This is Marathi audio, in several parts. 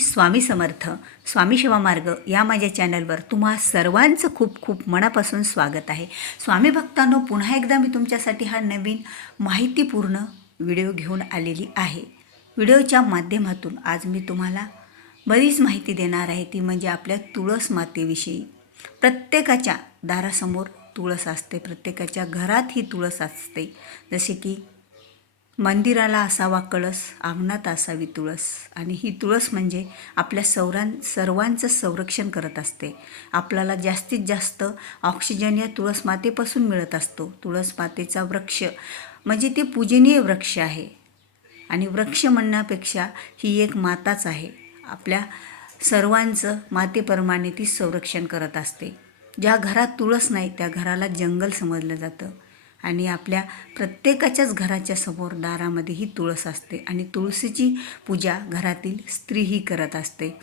स्वामी समर्थ स्वामी सेवा मार्ग या माझ्या चॅनलवर तुम्हा सर्वांचं खूप खूप मनापासून स्वागत आहे. स्वामी भक्तांनो पुन्हा एकदा मी तुमच्यासाठी हा नवीन माहितीपूर्ण व्हिडिओ घेऊन आलेली आहे. व्हिडिओच्या माध्यमातून आज मी तुम्हाला बरीच माहिती देणार आहे. ती म्हणजे आपल्या तुळस मातेविषयी. प्रत्येकाच्या दारासमोर तुळस असते प्रत्येकाच्या घरात ही तुळस असते. जसे की मंदिराला असावा कळस अंगणात असावी तुळस. आणि ही तुळस म्हणजे आपल्या सौरां सर्वांचं संरक्षण करत असते. आपल्याला जास्तीत जास्त ऑक्सिजन या तुळस मातेपासून मिळत असतो. तुळस मातेचा वृक्ष म्हणजे ते पूजनीय वृक्ष आहे. आणि वृक्ष म्हणण्यापेक्षा ही एक माताच आहे. आपल्या सर्वांचं मातेप्रमाणे ती संरक्षण करत असते. ज्या घरात तुळस नाही त्या घराला जंगल समजलं जातं. आणि आपल्या प्रत्येकाच्याच घराच्या समोर दारामध्ये ही तुळस असते आणि तुळशीची पूजा घरातील स्त्रीही करत असते.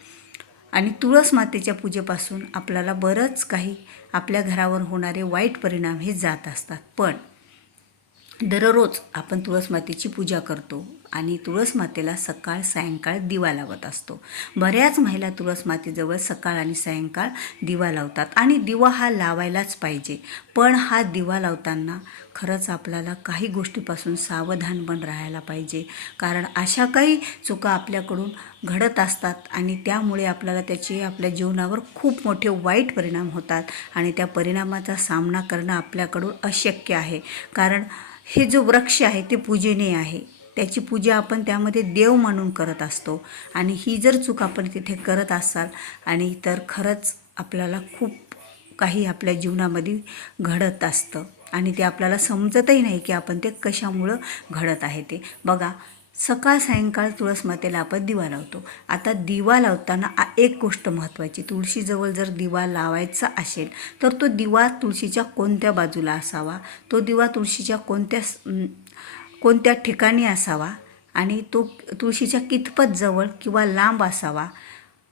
आणि तुळस मातेच्या पूजेपासून आपल्याला बरंच काही आपल्या घरावर होणारे वाईट परिणाम हे जात असतात. पण दररोज आपण तुळस मातेची पूजा करतो आणि तुळस मातेला सकाळ सायंकाळ दिवा लावत असतो. बऱ्याच महिला तुळस मातेजवळ सकाळ आणि सायंकाळ दिवा लावतात आणि दिवा हा लावायलाच पाहिजे. पण हा दिवा लावताना खरंच आपल्याला काही गोष्टीपासून सावधान पण राहायला पाहिजे. कारण अशा काही चुका आपल्याकडून घडत असतात आणि त्यामुळे आपल्याला त्याचे आपल्या जीवनावर खूप मोठे वाईट परिणाम होतात आणि त्या परिणामाचा सामना करणं आपल्याकडून अशक्य आहे. कारण हे जो वृक्ष आहे ते पूजनीय आहे. त्याची पूजा आपण त्यामध्ये देव म्हणून करत असतो. आणि ही जर चूक आपण तिथे करत असाल आणि तर खरंच आपल्याला खूप काही आपल्या जीवनामध्ये घडत असतं. आणि ते आपल्याला समजतही नाही की आपण ते कशामुळं घडत आहे ते. बघा सकाळ सायंकाळ तुळस मातेला आपण दिवा लावतो. आता दिवा लावताना एक गोष्ट महत्त्वाची तुळशीजवळ जर दिवा लावायचा असेल तर तो दिवा तुळशीच्या कोणत्या बाजूला असावा? तो दिवा तुळशीच्या कोणत्या कोणत्या ठिकाणी असावा? आणि तो तुळशीच्या कितपत जवळ किंवा लांब असावा?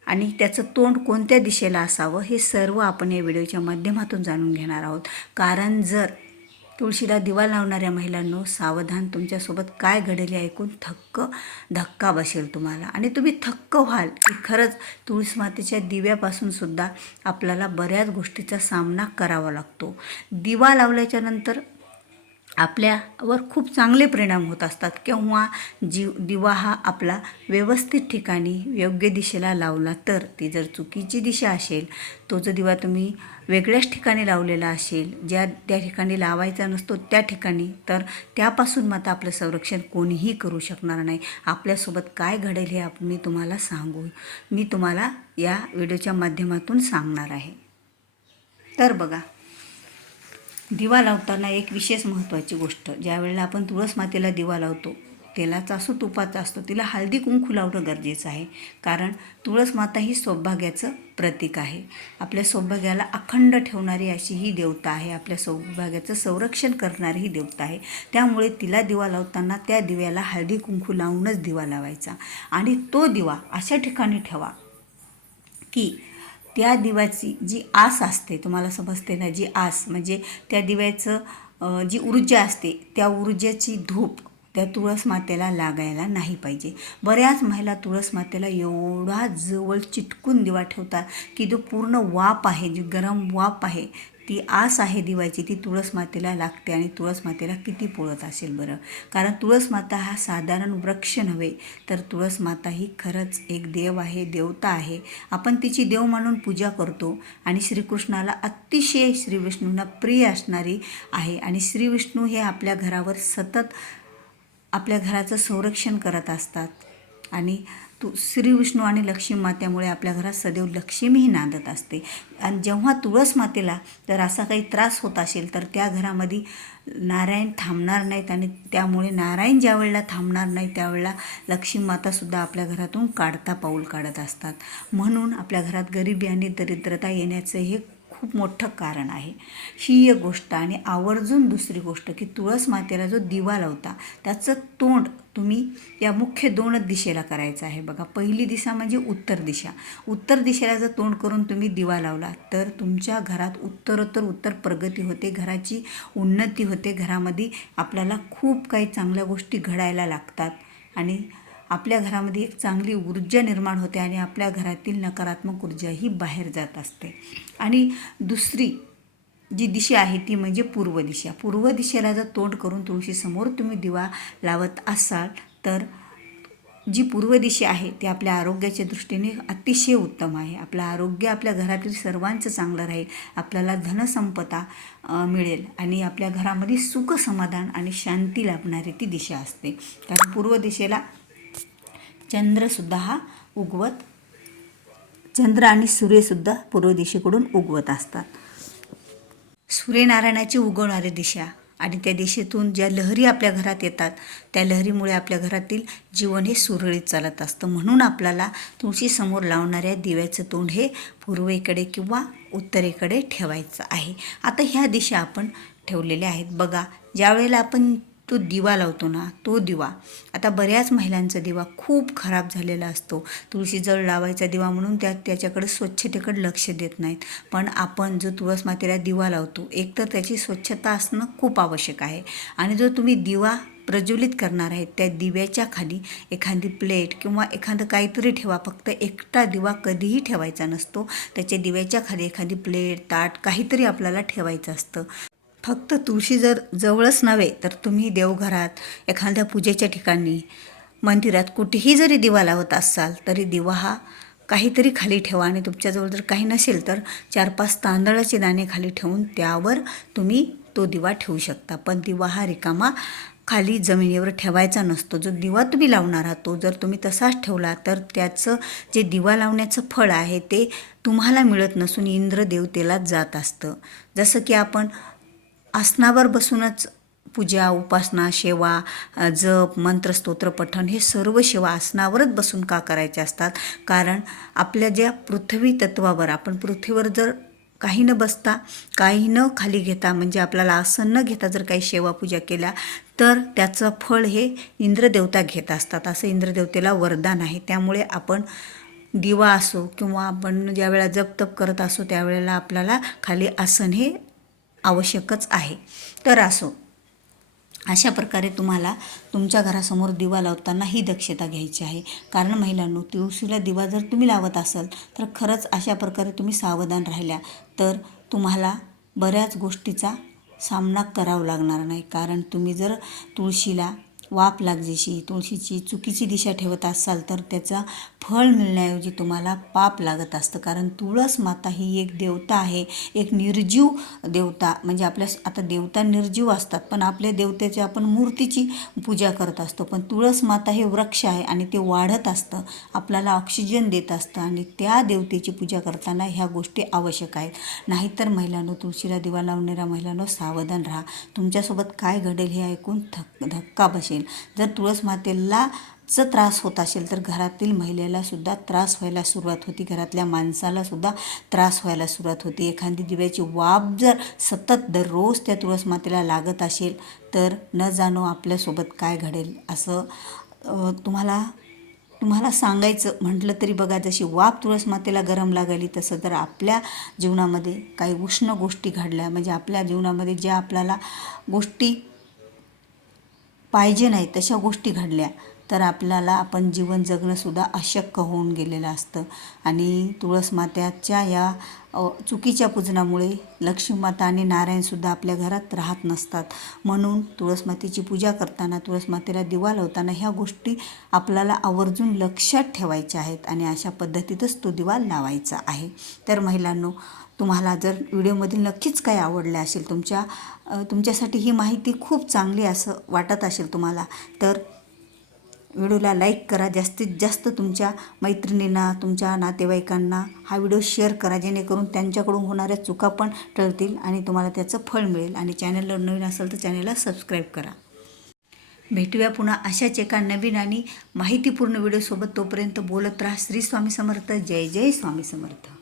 आणि त्याचं तोंड कोणत्या दिशेला असावं? हे सर्व आपण या व्हिडिओच्या माध्यमातून जाणून घेणार आहोत. कारण जर तुळशीला दिवा लावणाऱ्या महिलांनो सावधान तुमच्यासोबत काय घडेल ऐकून थक्क धक्का बसेल तुम्हाला. आणि तुम्ही थक्क व्हाल की खरंच तुळस मातेच्या दिव्यापासून सुद्धा आपल्याला बऱ्याच गोष्टीचा सामना करावा लागतो. दिवा लावल्याच्या नंतर आपल्यावर खूप चांगले परिणाम होत असतात. किंवा जीव दिवा हा आपला व्यवस्थित ठिकाणी योग्य दिशेला लावला तर ती जर चुकीची दिशा असेल तो जो दिवा तुम्ही वेगळ्याच ठिकाणी लावलेला असेल ज्या त्या ठिकाणी लावायचा नसतो त्या ठिकाणी तर त्यापासून मात्र आपलं संरक्षण कोणीही करू शकणार नाही. आपल्यासोबत काय घडेल हे आप मी तुम्हाला सांगू मी तुम्हाला या व्हिडिओच्या माध्यमातून सांगणार आहे. तर बघा दिवा लावताना एक विशेष महत्त्वाची गोष्ट ज्यावेळेला आपण तुळस मातेला दिवा लावतो तेलाचा असो तुपाचा असतो तिला हळदी कुंकू लावणं गरजेचं आहे. कारण तुळस माता ही सौभाग्याचं प्रतीक आहे. आपल्या सौभाग्याला अखंड ठेवणारी अशी ही देवता आहे. आपल्या सौभाग्याचं संरक्षण करणारी ही देवता आहे. त्यामुळे तिला दिवा लावताना त्या दिव्याला हळदी कुंकू लावूनच दिवा लावायचा. आणि तो दिवा अशा ठिकाणी ठेवा की त्या दिव्याची जी आस असते तुम्हाला समजते ना जी आस म्हणजे त्या दिव्याचं जी ऊर्जा असते त्या ऊर्जेची धूप त्या तुळस मातेला लागायला नाही पाहिजे. बऱ्याच महिला तुळस मातेला एवढा जवळ चिटकून दिवा ठेवतात की जो पूर्ण वाफ आहे जी गरम वाफ आहे ती आस आहे दिवाची ती तुळस मातेला लागते आणि तुळस मातेला किती पोळत असेल बरं? कारण तुळस माता हा साधारण वृक्ष नव्हे तर तुळस माता ही खरंच एक देव आहे देवता आहे. आपण तिची देव म्हणून पूजा करतो आणि श्रीकृष्णाला अतिशय श्री विष्णूंना प्रिय असणारी आहे आणि श्री विष्णू हे आपल्या घरावर सतत आपल्या घराचं संरक्षण करत असतात. आणि तू श्री विष्णू आणि लक्ष्मी मात्यामुळे आपल्या घरात सदैव लक्ष्मीही नांदत असते. आणि जेव्हा तुळस मातेला जर असा काही त्रास होत असेल तर त्या घरामध्ये नारायण थांबणार नाहीत आणि त्यामुळे नारायण ज्या वेळेला थांबणार नाही त्यावेळेला लक्ष्मी मातासुद्धा आपल्या घरातून काढता पाऊल काढत असतात. म्हणून आपल्या घरात गरिबी आणि दरिद्रता येण्याचं हे खूप मोठं कारण आहे. ही एक गोष्ट आणि आवर्जून दुसरी गोष्ट की तुळस मातेला जो दिवा लावता त्याचं तोंड तुम्ही या मुख्य दोनच दिशेला करायचं आहे. बघा पहिली दिशा म्हणजे उत्तर दिशा. उत्तर दिशेला जर तोंड करून तुम्ही दिवा लावला तर तुमच्या घरात उत्तरोत्तर उत्तर प्रगती होते घराची उन्नती होते घरामध्ये आपल्याला खूप काही चांगल्या गोष्टी घडायला लागतात आणि आपल्या घरामध्ये एक चांगली ऊर्जा निर्माण होते आणि आपल्या घरातील नकारात्मक ऊर्जा ही बाहेर जात असते. आणि दुसरी जी दिशा आहे ती म्हणजे पूर्व दिशा. पूर्व दिशेला जर तोंड करून तुळशीसमोर तुम्ही दिवा लावत असाल तर जी पूर्व दिशा आहे ती आपल्या आरोग्याच्या दृष्टीने अतिशय उत्तम आहे. आपलं आरोग्य आपल्या घरातील सर्वांचं चांगलं राहील आपल्याला धनसंपदा मिळेल आणि आपल्या घरामध्ये सुख समाधान आणि शांती लाभणारी ती दिशा असते. कारण पूर्व दिशेला चंद्रसुद्धा हा उगवत चंद्र आणि सूर्यसुद्धा पूर्व दिशेकडून उगवत असतात. सूर्यनारायणाची उगवणारी दिशा आणि त्या दिशेतून ज्या लहरी आपल्या घरात येतात त्या लहरीमुळे आपल्या घरातील जीवन हे सुरळीत चालत असतं. म्हणून आपल्याला तुळशीसमोर लावणाऱ्या दिव्याचं तोंड हे पूर्वेकडे किंवा उत्तरेकडे ठेवायचं आहे. आता ह्या दिशा आपण ठेवलेल्या आहेत. बघा ज्यावेळेला आपण तो दिवा लावतो ना तो दिवा. आता बऱ्याच महिलांचा दिवा खूप खराब झालेला असतो. तुळशी जळ लावायचा दिवा म्हणून त्या त्याच्याकडे स्वच्छतेकडे लक्ष देत नाहीत. पण आपण जो तुळस मातेला दिवा लावतो एक तर त्याची स्वच्छता असणं खूप आवश्यक आहे. आणि जो तुम्ही दिवा प्रज्वलित करणार आहेत त्या दिव्याच्या खाली एखादी प्लेट किंवा एखादं काहीतरी ठेवा. फक्त एकटा दिवा कधीही ठेवायचा नसतो. त्याच्या दिव्याच्या खाली एखादी प्लेट ताट काहीतरी आपल्याला ठेवायचं असतं. फक्त तुळशी जर जवळच नव्हे तर तुम्ही देवघरात एखाद्या पूजेच्या ठिकाणी मंदिरात कुठेही जरी दिवा लावत असाल तरी दिवा हा काहीतरी खाली ठेवा. आणि तुमच्याजवळ जर काही नसेल तर चार पाच तांदळाचे दाणे खाली ठेवून त्यावर तुम्ही तो दिवा ठेवू शकता. पण दिवा हा रिकामा खाली जमिनीवर ठेवायचा नसतो. जो दिवा तुम्ही लावणार आहात तो जर तुम्ही तसाच ठेवला तर त्याचं जे दिवा लावण्याचं फळ आहे ते तुम्हाला मिळत नसून इंद्र देवतेलाच जात असतं. जसं की आपण आसनावर बसूनच पूजा उपासना सेवा जप मंत्रस्तोत्र पठण हे सर्व सेवा आसनावरच बसून का करायचे असतात? कारण आपल्या ज्या पृथ्वी तत्वावर आपण पृथ्वीवर जर काही न बसता काही न खाली घेता म्हणजे आपल्याला आसन न घेता जर काही सेवा पूजा केल्या तर त्याचं फळ हे इंद्रदेवता घेत असतात. असं इंद्रदेवतेला वरदान आहे. त्यामुळे आपण दिवा असो किंवा आपण ज्या वेळेला जप तप करत असो त्यावेळेला आपल्याला खाली आसन हे आवश्यकच आहे. तर असो अशा प्रकारे तुम्हाला तुमच्या घरासमोर दिवा लावताना ही दक्षता घ्यायची आहे. कारण महिलांनो तुळशीला दिवा जर तुम्ही लावत असाल तर खरंच अशा प्रकारे तुम्ही सावधान राहिल्या तर तुम्हाला बऱ्याच गोष्टीचा सामना करावा लागणार नाही. कारण तुम्ही जर तुळशीला वाप लागजेशी तुळशीची चुकीची दिशा ठेवत असाल तर त्याचा फळ मिळण्याऐवजी तुम्हाला पाप लागत असतं. कारण तुळस माता ही एक देवता आहे एक निर्जीव देवता. म्हणजे आपल्या आता देवता निर्जीव असतात पण आपल्या देवतेची आपण मूर्तीची पूजा करत असतो. पण तुळस माता हे वृक्ष आहे आणि ते वाढत असतं आपल्याला ऑक्सिजन देत असतं आणि त्या देवतेची पूजा करताना ह्या गोष्टी आवश्यक आहेत. नाहीतर महिलांनो तुळशीला दिवा लावणाऱ्या महिलांनो सावधान राहा. तुमच्यासोबत काय घडेल हे ऐकून थक धक्का बसेल. जर तुळस मातेला चा त्रास होत असेल तर घरातील महिलेलासुद्धा त्रास व्हायला सुरुवात होती. घरातल्या माणसालासुद्धा त्रास व्हायला सुरुवात होती. एखादी दिव्याची वाफ जर सतत दररोज त्या तुळस मातेला लागत असेल तर न जाणो आपल्यासोबत काय घडेल असं तुम्हाला तुम्हाला सांगायचं म्हटलं तरी बघा जशी वाफ तुळस मातेला गरम लागली तसं तर आपल्या जीवनामध्ये काही उष्ण गोष्टी घडल्या. म्हणजे आपल्या जीवनामध्ये ज्या आपल्याला गोष्टी पाहिजे नाही तशा गोष्टी घडल्या. तर आपल्याला आपण जीवन जगणंसुद्धा अशक्य होऊन गेलेलं असतं. आणि तुळस मात्याच्या या चुकीच्या पूजनामुळे लक्ष्मीमाता आणि नारायणसुद्धा आपल्या घरात राहत नसतात. म्हणून तुळस मातेची पूजा करताना तुळस मातेला दिवा लावताना ह्या गोष्टी आपल्याला आवर्जून लक्षात ठेवायच्या आहेत आणि अशा पद्धतीतच तो दिवा लावायचा आहे. तर महिलांनो तुम्हाला जर व्हिडिओमधील नक्कीच काही आवडलं असेल तुमच्या तुमच्यासाठी ही माहिती खूप चांगली असं वाटत असेल तुम्हाला तर व्हिडिओला लाईक करा. जास्तीत जास्त तुमच्या मैत्रिणींना तुमच्या नातेवाईकांना हा व्हिडिओ शेअर करा. जेणेकरून त्यांच्याकडून होणाऱ्या चुका पण टळतील आणि तुम्हाला त्याचं फळ मिळेल. आणि चॅनलवर नवीन असेल तर चॅनलला सबस्क्राईब करा. भेटूया पुन्हा अशाच एका नवीन आणि माहितीपूर्ण व्हिडिओसोबत. तोपर्यंत बोलत राहा. श्री स्वामी समर्थ. जय जय स्वामी समर्थ.